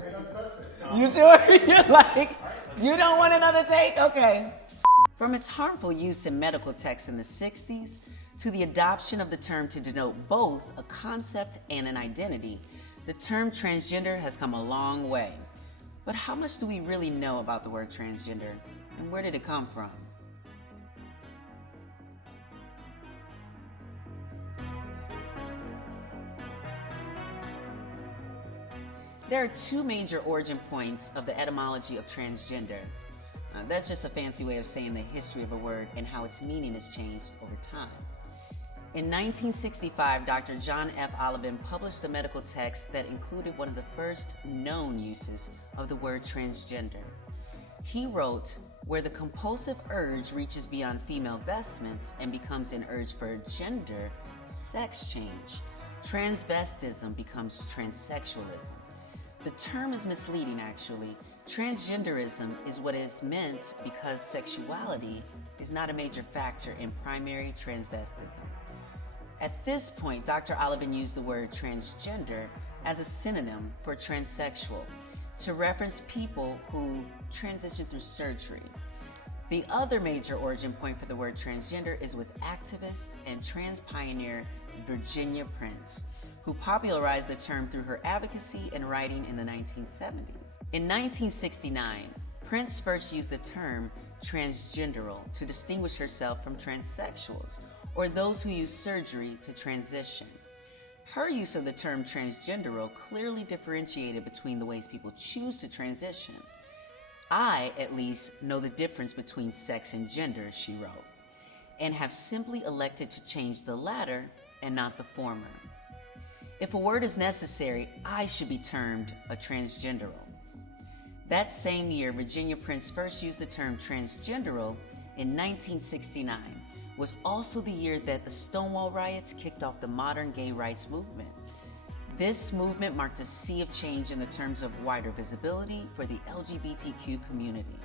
That's perfect. You sure? You're like, you don't want another take? Okay. From its harmful use in medical texts in the 60s to the adoption of the term to denote both a concept and an identity, the term transgender has come a long way. But how much do we really know about the word transgender, and where did it come from? There are two major origin points of the etymology of transgender. That's just a fancy way of saying the history of a word and how its meaning has changed over time. In 1965, Dr. John F. Olivan published a medical text that included one of the first known uses of the word transgender. He wrote, "Where the compulsive urge reaches beyond female vestments and becomes an urge for gender, sex change, transvestism becomes transsexualism." The term is misleading, actually. Transgenderism is what is meant because sexuality is not a major factor in primary transvestism. At this point, Dr. Olivan used the word transgender as a synonym for transsexual to reference people who transition through surgery. The other major origin point for the word transgender is with activist and trans pioneer Virginia Prince, who popularized the term through her advocacy and writing in the 1970s. In 1969, Prince first used the term transgenderal to distinguish herself from transsexuals, or those who use surgery to transition. Her use of the term transgenderal clearly differentiated between the ways people choose to transition. "I, at least, know the difference between sex and gender," she wrote, "and have simply elected to change the latter and not the former. If a word is necessary, I should be termed a transgenderal." That same year, Virginia Prince first used the term transgenderal in 1969, was also the year that the Stonewall riots kicked off the modern gay rights movement. This movement marked a sea of change in the terms of wider visibility for the LGBTQ community.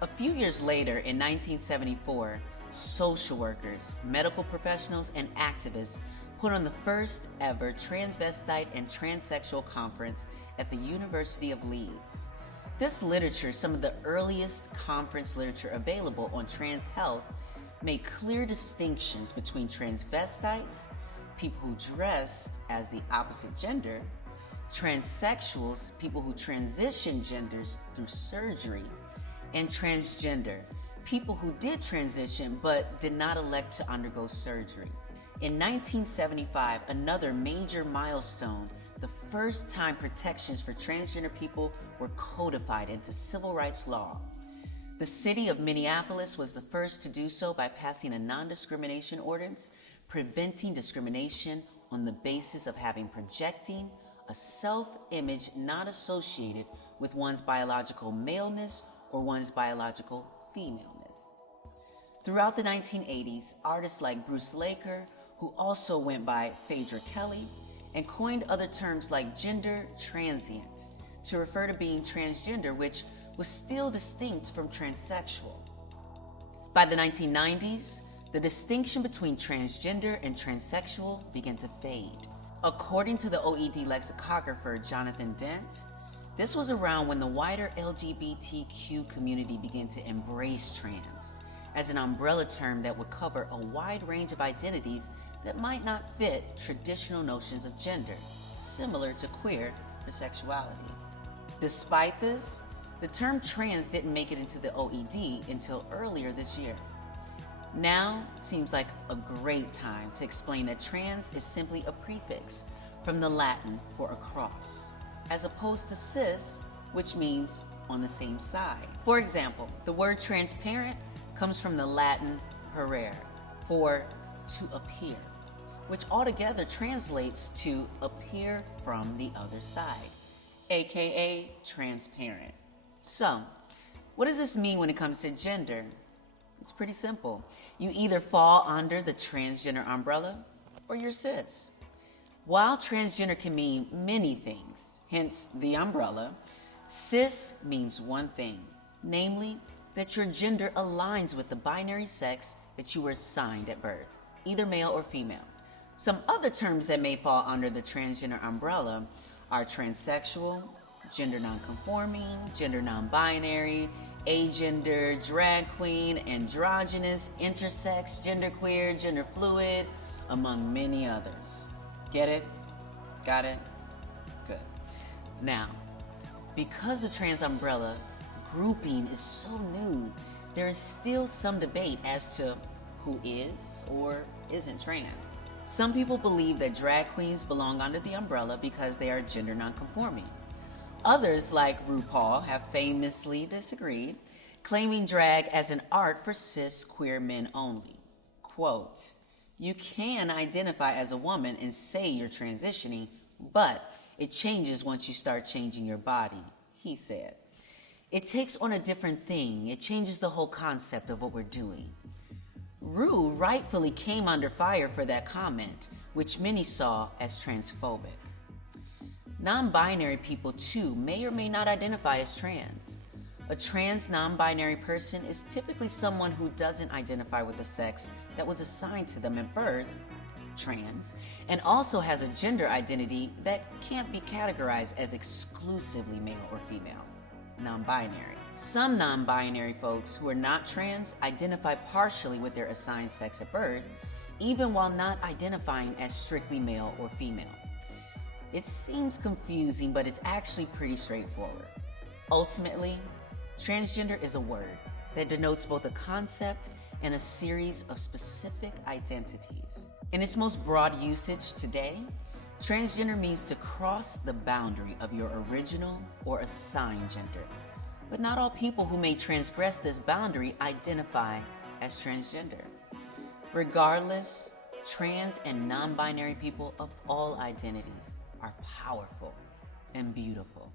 A few years later, in 1974, social workers, medical professionals, and activists put on the first ever transvestite and transsexual conference at the University of Leeds. This literature, some of the earliest conference literature available on trans health, made clear distinctions between transvestites, people who dressed as the opposite gender, transsexuals, people who transition genders through surgery, and transgender, people who did transition but did not elect to undergo surgery. In 1975, another major milestone, the first time protections for transgender people were codified into civil rights law. The city of Minneapolis was the first to do so by passing a Non-Discrimination Ordinance, preventing discrimination on the basis of projecting a self-image not associated with one's biological maleness or one's biological femaleness. Throughout the 1980s, artists like Bruce Laker, who also went by Phaedra Kelly, and coined other terms like gender transient to refer to being transgender, which was still distinct from transsexual. By the 1990s, the distinction between transgender and transsexual began to fade. According to the OED lexicographer Jonathan Dent, this was around when the wider LGBTQ community began to embrace trans as an umbrella term that would cover a wide range of identities that might not fit traditional notions of gender, similar to queer for sexuality. Despite this, the term trans didn't make it into the OED until earlier this year. Now seems like a great time to explain that trans is simply a prefix from the Latin for across, as opposed to cis, which means on the same side. For example, the word transparent comes from the Latin parere, for to appear, which altogether translates to appear from the other side, aka transparent. So, what does this mean when it comes to gender? It's pretty simple. You either fall under the transgender umbrella or you're cis. While transgender can mean many things, hence the umbrella, cis means one thing, namely that your gender aligns with the binary sex that you were assigned at birth, either male or female. Some other terms that may fall under the transgender umbrella are transsexual, gender nonconforming, gender non-binary, agender, drag queen, androgynous, intersex, genderqueer, gender fluid, among many others. Get it? Got it? Good. Now, because the trans umbrella grouping is so new, there is still some debate as to who is or isn't trans. Some people believe that drag queens belong under the umbrella because they are gender nonconforming. Others, like RuPaul, have famously disagreed, claiming drag as an art for cis queer men only. Quote, "You can identify as a woman and say you're transitioning, but it changes once you start changing your body," he said. "It takes on a different thing. It changes the whole concept of what we're doing." Ru rightfully came under fire for that comment, which many saw as transphobic. Non-binary people, too, may or may not identify as trans. A trans non-binary person is typically someone who doesn't identify with the sex that was assigned to them at birth, trans, and also has a gender identity that can't be categorized as exclusively male or female, non-binary. Some non-binary folks who are not trans identify partially with their assigned sex at birth, even while not identifying as strictly male or female. It seems confusing, but it's actually pretty straightforward. Ultimately, transgender is a word that denotes both a concept and a series of specific identities. In its most broad usage today, transgender means to cross the boundary of your original or assigned gender. But not all people who may transgress this boundary identify as transgender. Regardless, trans and non-binary people of all identities are powerful and beautiful.